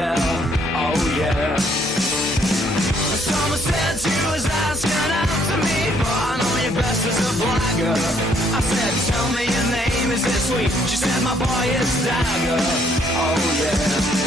bombshell. Oh yeah. Someone said you was asking out to me, but I know you best as a blagger. I said, tell me your name, is it sweet? She said, my boy is Dagger. Oh yeah.